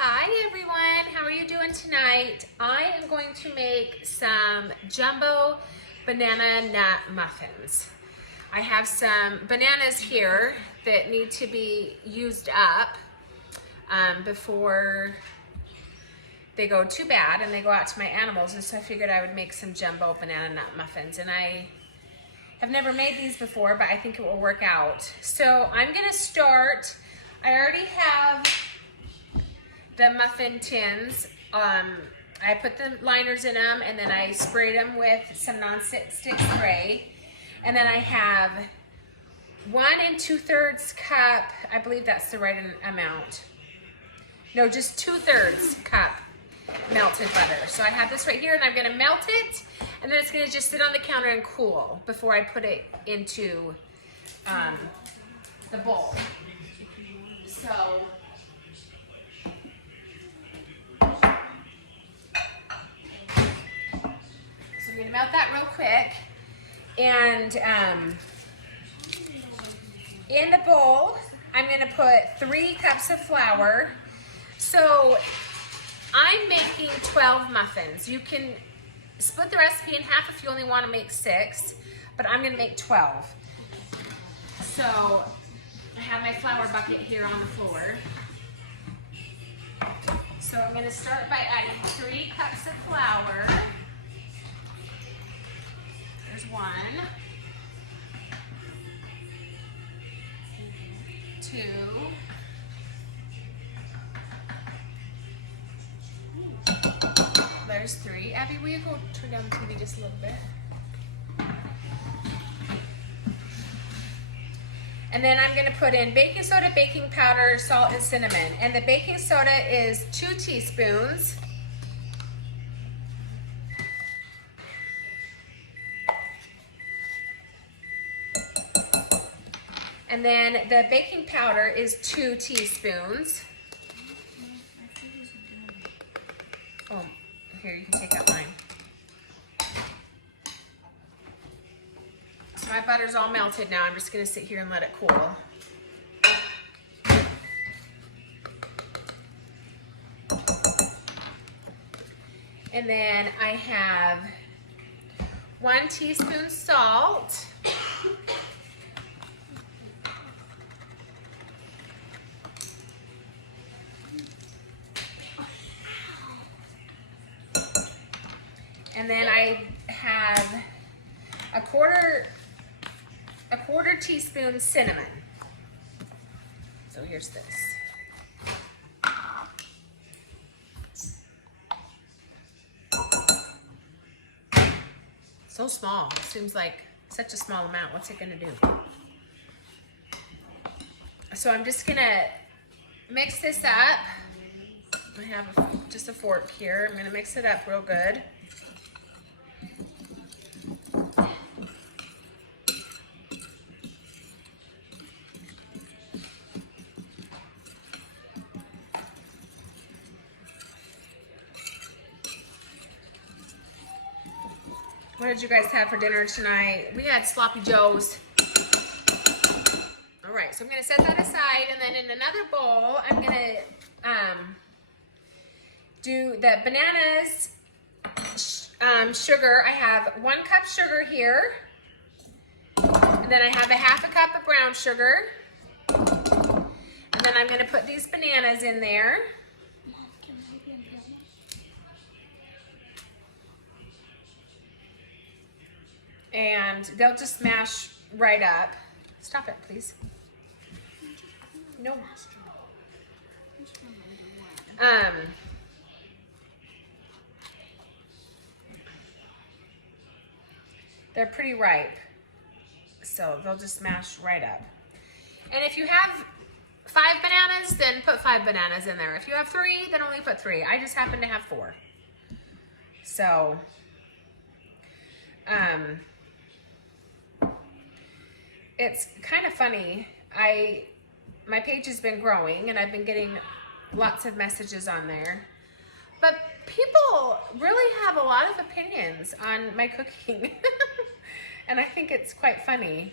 Hi everyone, how are you doing tonight? I am going to make some jumbo banana nut muffins. I have some bananas here that need to be used up before they go too bad and they go out to my animals, and so I figured I would make some jumbo banana nut muffins. And I have never made these before, but I think it will work out. So I'm gonna start. I already have the muffin tins. I put the liners in them and then I sprayed them with some non-stick spray. And then I have 1 2/3 cup, I believe that's the right amount. No, just 2/3 cup melted butter. So I have this right here and I'm gonna melt it, and then it's gonna just sit on the counter and cool before I put it into the bowl. So I'm gonna melt that real quick. And in the bowl, I'm gonna put 3 cups of flour. So I'm making 12 muffins. You can split the recipe in half if you only wanna make 6, but I'm gonna make 12. So I have my flour bucket here on the floor. So I'm gonna start by adding 3 cups of flour. There's 1, 2, 3. Abby, will you go turn down the TV just a little bit? And then I'm gonna put in baking soda, baking powder, salt, and cinnamon. And the baking soda is 2 teaspoons. And then the baking powder is 2 teaspoons. Oh, here, you can take out mine. So my butter's all melted now. I'm just gonna sit here and let it cool. And then I have 1 teaspoon salt. And then I have a quarter teaspoon cinnamon. So here's this. So small. Seems like such a small amount. What's it gonna do? So I'm just gonna mix this up. I have just a fork here. I'm gonna mix it up real good. What did you guys have for dinner tonight? We had sloppy joes. All right, so I'm gonna set that aside, and then in another bowl, I'm gonna do the bananas, sugar. I have 1 cup sugar here, and then I have a 1/2 cup of brown sugar, and then I'm gonna put these bananas in there. And they'll just mash right up. Stop it, please. No. They're pretty ripe, so they'll just mash right up. And if you have 5 bananas, then put 5 bananas in there. If you have 3, then only put 3. I just happen to have 4. So, it's kind of funny. My page has been growing and I've been getting lots of messages on there, but people really have a lot of opinions on my cooking. And I think it's quite funny.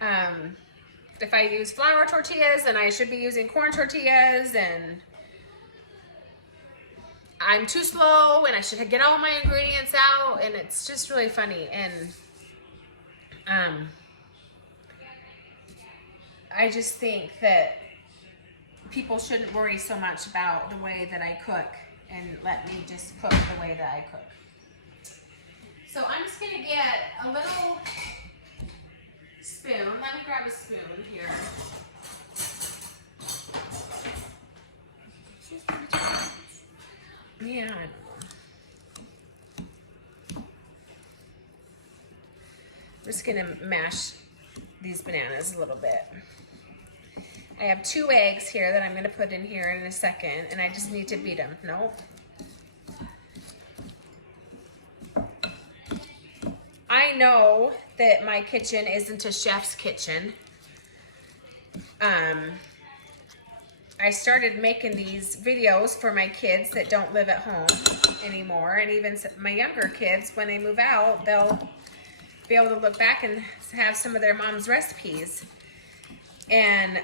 If I use flour tortillas, then I should be using corn tortillas, and I'm too slow and I should get all my ingredients out, and it's just really funny. And I just think that people shouldn't worry so much about the way that I cook and let me just cook the way that I cook. So I'm just gonna get a little spoon. Let me grab a spoon here. Yeah, I don't know. I'm just gonna mash these bananas a little bit. I have 2 eggs here that I'm gonna put in here in a second, and I just need to beat them. Nope. I know that my kitchen isn't a chef's kitchen. I started making these videos for my kids that don't live at home anymore, and even my younger kids, when they move out, they'll be able to look back and have some of their mom's recipes. And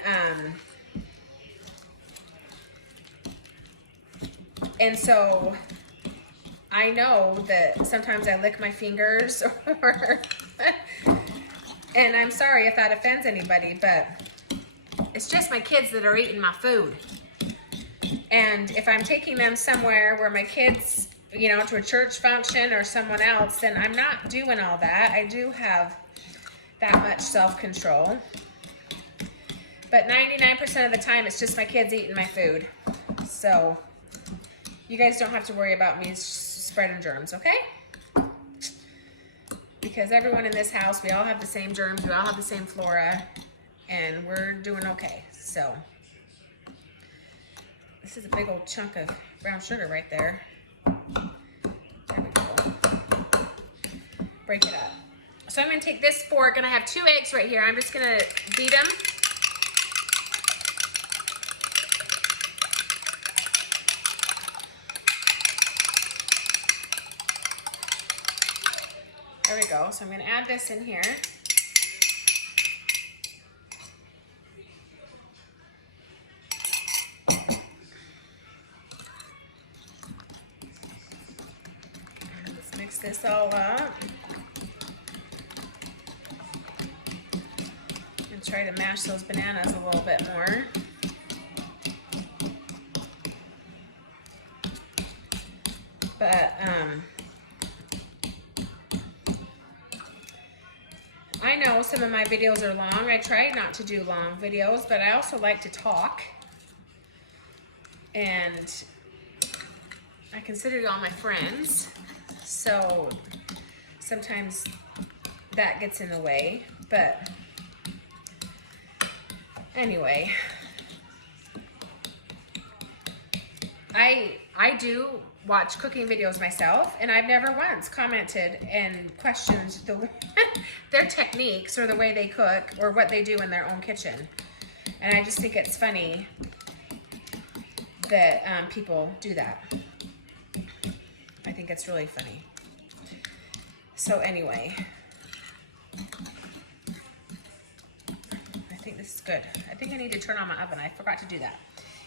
so I know that sometimes I lick my fingers, or and I'm sorry if that offends anybody, but it's just my kids that are eating my food. And if I'm taking them somewhere where my kids, you know, to a church function or someone else, then I'm not doing all that. I do have that much self-control. But 99% of the time, it's just my kids eating my food. So you guys don't have to worry about me spreading germs, okay? Because everyone in this house, we all have the same germs, we all have the same flora, and we're doing okay. So this is a big old chunk of brown sugar right there. There we go. Break it up. So I'm gonna take this fork, and I have 2 eggs right here. I'm just gonna beat them. There we go. So I'm going to add this in here. Let's mix this all up. And try to mash those bananas a little bit more. But I know some of my videos are long. I try not to do long videos, but I also like to talk. And I consider you all my friends. So sometimes that gets in the way. But anyway, I do watch cooking videos myself, and I've never once commented and questioned their techniques or the way they cook or what they do in their own kitchen. And I just think it's funny that people do that. I think it's really funny. So anyway, I think this is good. I think I need to turn on my oven. I forgot to do that.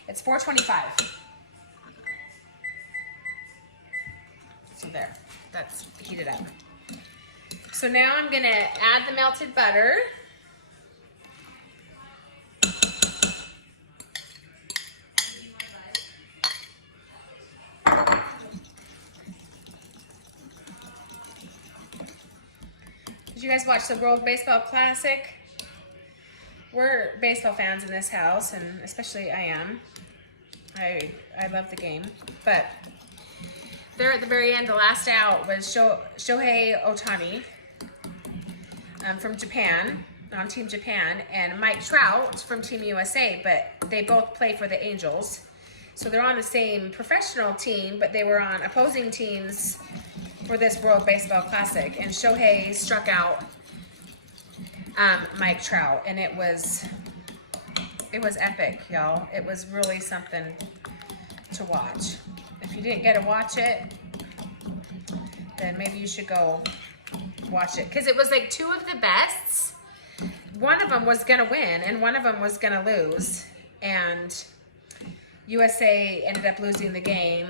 It's 425. So there, that's heated up. So now I'm gonna add the melted butter. Did you guys watch the World Baseball Classic? We're baseball fans in this house, and especially I am. I love the game, but there at the very end, the last out was Shohei Ohtani from Japan, on Team Japan, and Mike Trout from Team USA, but they both play for the Angels. So they're on the same professional team, but they were on opposing teams for this World Baseball Classic. And Shohei struck out Mike Trout, and it was epic, y'all. It was really something to watch. If you didn't get to watch it, then maybe you should go watch it. Because it was like 2 of the bests. One of them was going to win, and one of them was going to lose. And USA ended up losing the game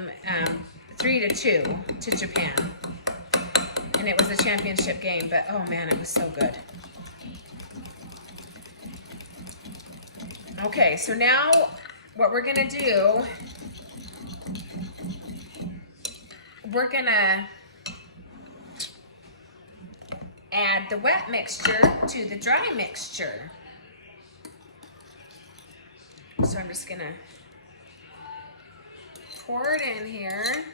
3-2 to Japan. And it was a championship game, but oh man, it was so good. Okay, so now what we're gonna do, we're gonna add the wet mixture to the dry mixture. So I'm just gonna pour it in here.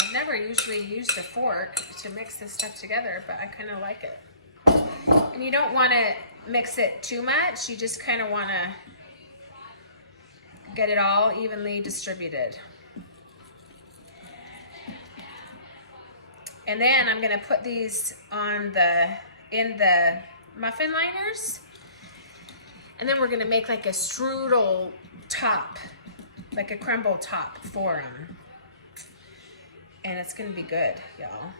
I've never usually used a fork to mix this stuff together, but I kind of like it. And you don't want to mix it too much. You just kind of want to get it all evenly distributed. And then I'm going to put these on in the muffin liners. And then we're going to make like a strudel top, like a crumble top for them. And it's going to be good, y'all.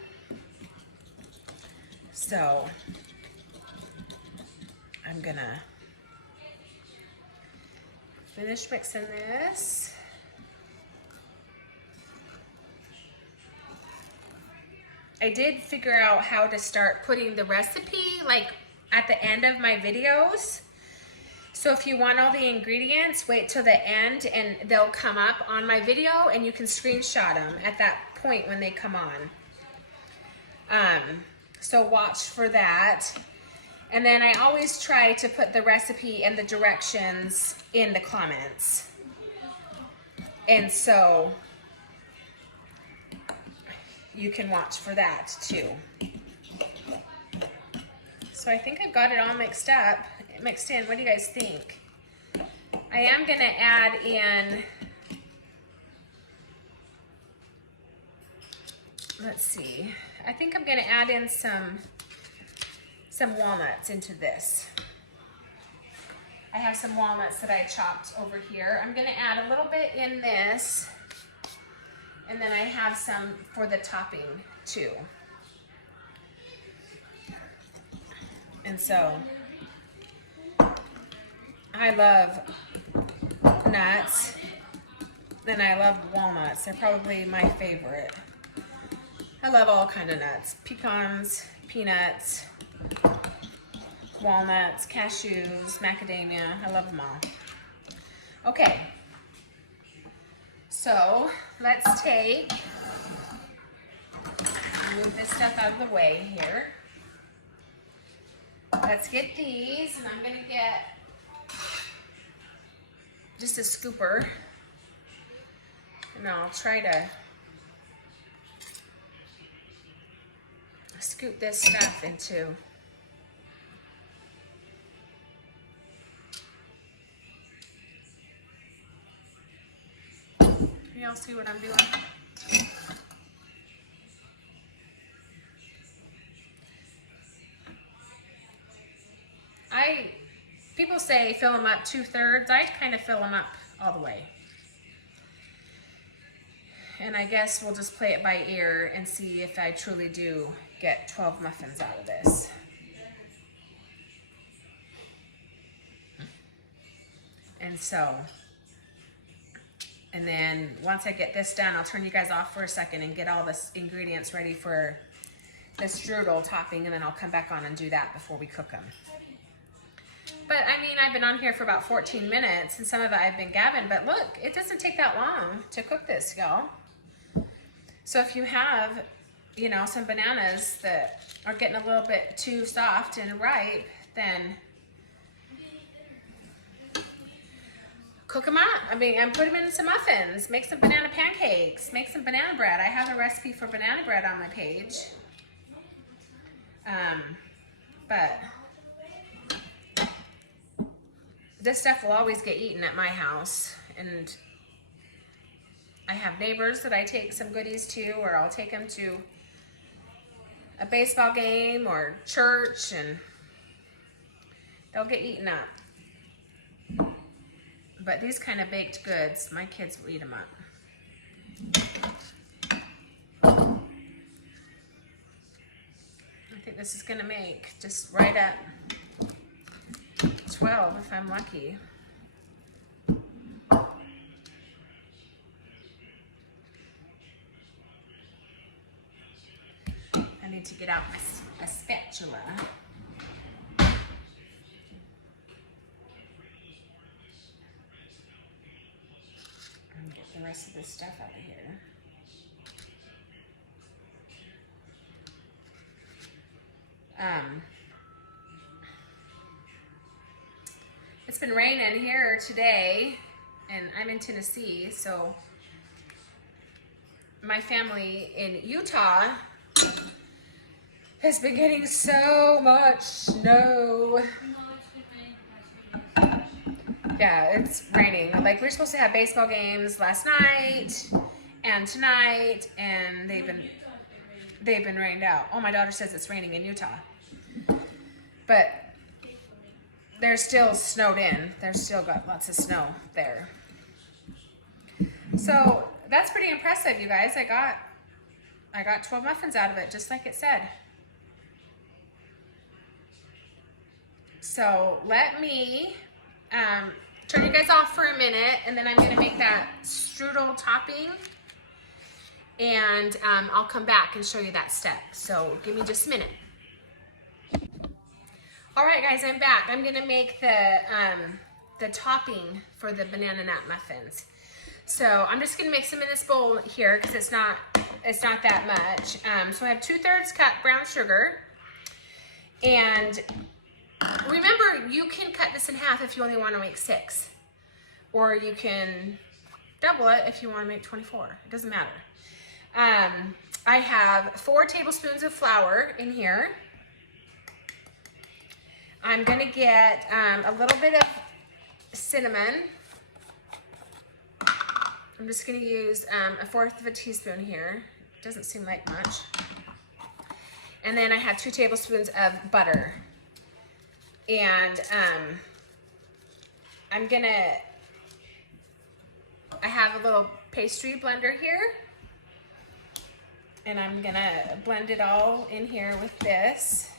So I'm going to finish mixing this. I did figure out how to start putting the recipe like at the end of my videos. So if you want all the ingredients, wait till the end and they'll come up on my video and you can screenshot them at that point when they come on. So watch for that. And then I always try to put the recipe and the directions in the comments. And so you can watch for that too. So I think I've got it all mixed in. What do you guys think? I am gonna add in, let's see. I think I'm gonna add in some walnuts into this. I have some walnuts that I chopped over here. I'm gonna add a little bit in this, and then I have some for the topping too. And so, I love nuts, and I love walnuts. They're probably my favorite. I love all kind of nuts. Pecans, peanuts, walnuts, cashews, macadamia. I love them all. Okay. So let's move this stuff out of the way here. Let's get these, and I'm gonna get just a scooper, and I'll try to scoop this stuff into. Y'all see what I'm doing? People say fill them up 2/3. I kind of fill them up all the way. And I guess we'll just play it by ear and see if I truly do get 12 muffins out of this. And then once I get this done, I'll turn you guys off for a second and get all the ingredients ready for the strudel topping, and then I'll come back on and do that before we cook them. But I mean, I've been on here for about 14 minutes, and some of it I've been gabbing, but look, it doesn't take that long to cook this, y'all. So if you have, you know, some bananas that are getting a little bit too soft and ripe, then cook them up. I mean, and put them in some muffins, make some banana pancakes, make some banana bread. I have a recipe for banana bread on my page. But this stuff will always get eaten at my house, and I have neighbors that I take some goodies to, or I'll take them to a baseball game or church, and they'll get eaten up. But these kind of baked goods, my kids will eat them up. I think this is gonna make just right at 12 if I'm lucky. to get out a spatula. And get the rest of this stuff out of here. It's been raining here today, and I'm in Tennessee, so my family in Utah has been getting so much snow. Yeah, it's raining. Like, we were supposed to have baseball games last night and tonight, and they've been rained out. Oh, my daughter says it's raining in Utah, but they're still snowed in. They're still got lots of snow there. So that's pretty impressive, you guys. I got 12 muffins out of it, just like it said. So let me turn you guys off for a minute, and then I'm gonna make that strudel topping, and I'll come back and show you that step. So give me just a minute. All right, guys, I'm back. I'm gonna make the topping for the banana nut muffins. So I'm just gonna mix them in this bowl here because it's not that much. So I have 2/3 cup brown sugar, and remember, you can cut this in half if you only want to make 6, or you can double it if you want to make 24. It doesn't matter. I have 4 tablespoons of flour in here. I'm gonna get a little bit of cinnamon. I'm just gonna use 1/4 of a teaspoon here. Doesn't seem like much. And then I have 2 tablespoons of butter. And I have a little pastry blender here. And I'm gonna blend it all in here with this.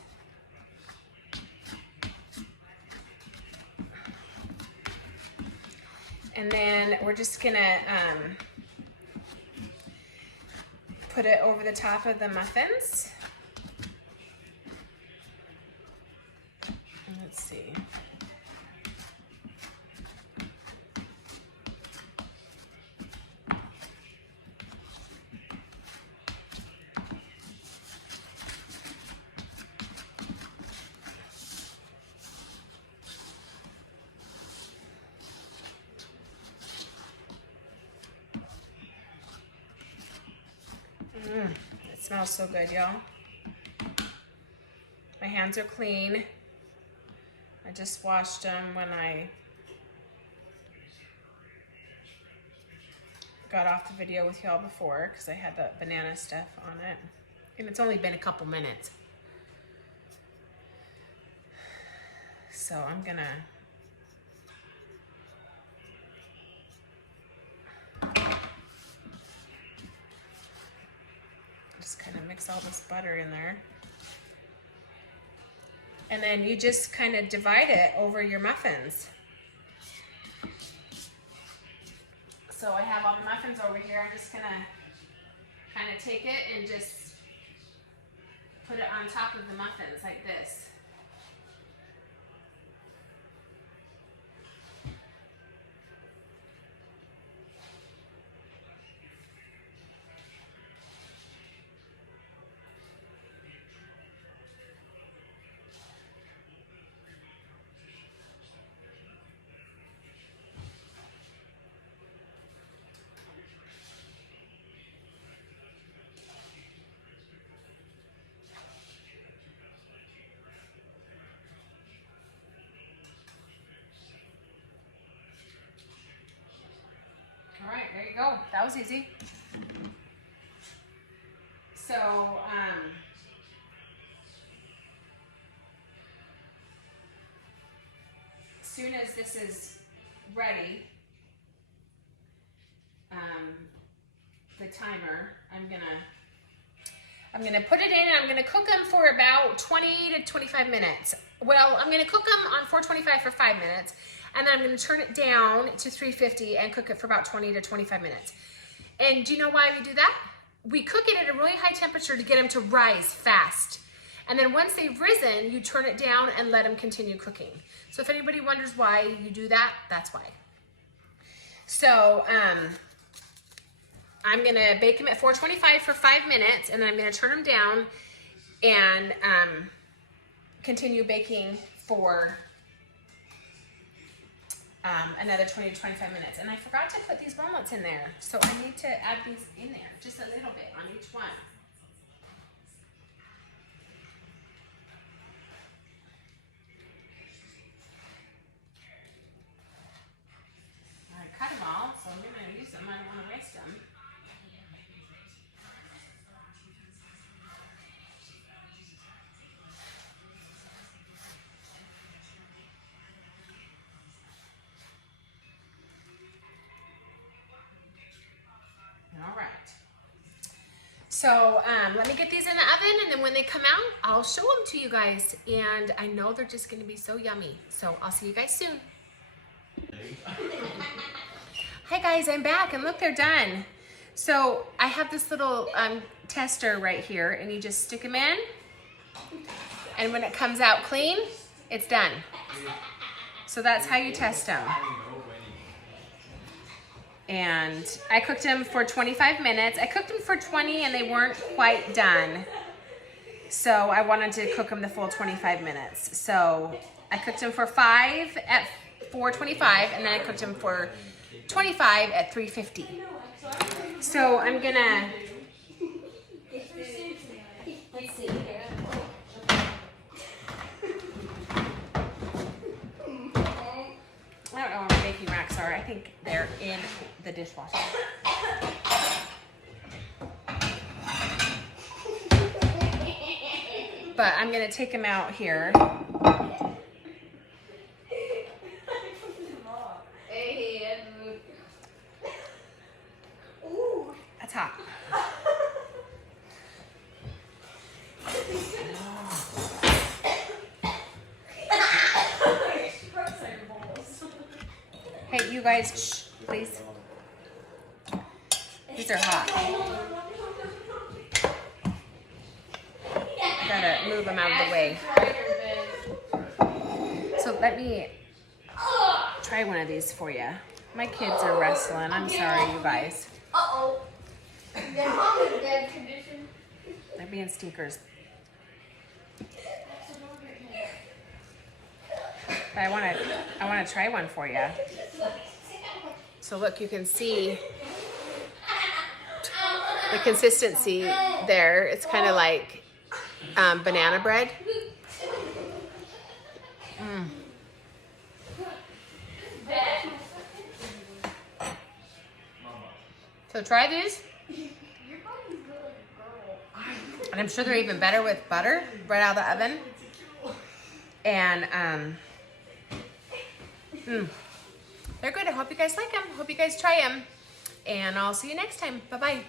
And then we're just gonna put it over the top of the muffins. Let's see. It smells so good, y'all. My hands are clean. I just washed them when I got off the video with y'all before because I had the banana stuff on it. And it's only been a couple minutes. So I'm gonna just kind of mix all this butter in there. And then you just kind of divide it over your muffins. So I have all the muffins over here. I'm just gonna kind of take it and just put it on top of the muffins like this. All right, there you go. That was easy. So, as soon as this is ready, the timer, I'm gonna put it in and I'm gonna cook them for about 20 to 25 minutes. Well, I'm gonna cook them on 425 for 5 minutes, and then I'm gonna turn it down to 350 and cook it for about 20 to 25 minutes. And do you know why we do that? we cook it at a really high temperature to get them to rise fast. And then once they've risen, you turn it down and let them continue cooking. So if anybody wonders why you do that, that's why. So I'm gonna bake them at 425 for 5 minutes, and then I'm gonna turn them down and continue baking for another 20 to 25 minutes. And I forgot to put these walnuts in there, so I need to add these in there, just a little bit on each one. I cut them all, so I'm gonna use them. I don't want to waste them. All right. So let me get these in the oven, and then when they come out, I'll show them to you guys. And I know they're just going to be so yummy. So I'll see you guys soon. Hi guys, I'm back, and look, they're done. So I have this little tester right here, and you just stick them in, and when it comes out clean, it's done. So that's how you test them. And I cooked them for 25 minutes. I cooked them for 20 and they weren't quite done. So I wanted to cook them the full 25 minutes. So I cooked them for 5 at 425, and then I cooked them for 25 at 350. So I'm gonna, let's see here. I don't know where my baking racks are. I think they're in the dishwasher. But I'm gonna take them out here. That's hot. Hey, you guys, shh, please. These are hot. Gotta move them out of the way. So let me try one of these for you. My kids are wrestling. I'm sorry, you guys. Uh-oh. Their mom is dead condition. They're being stinkers. But I want to try one for you. So look, you can see the consistency there. It's kind of like banana bread. So try these. And I'm sure they're even better with butter right out of the oven. And they're good. I hope you guys like them. Hope you guys try them. And I'll see you next time. Bye-bye.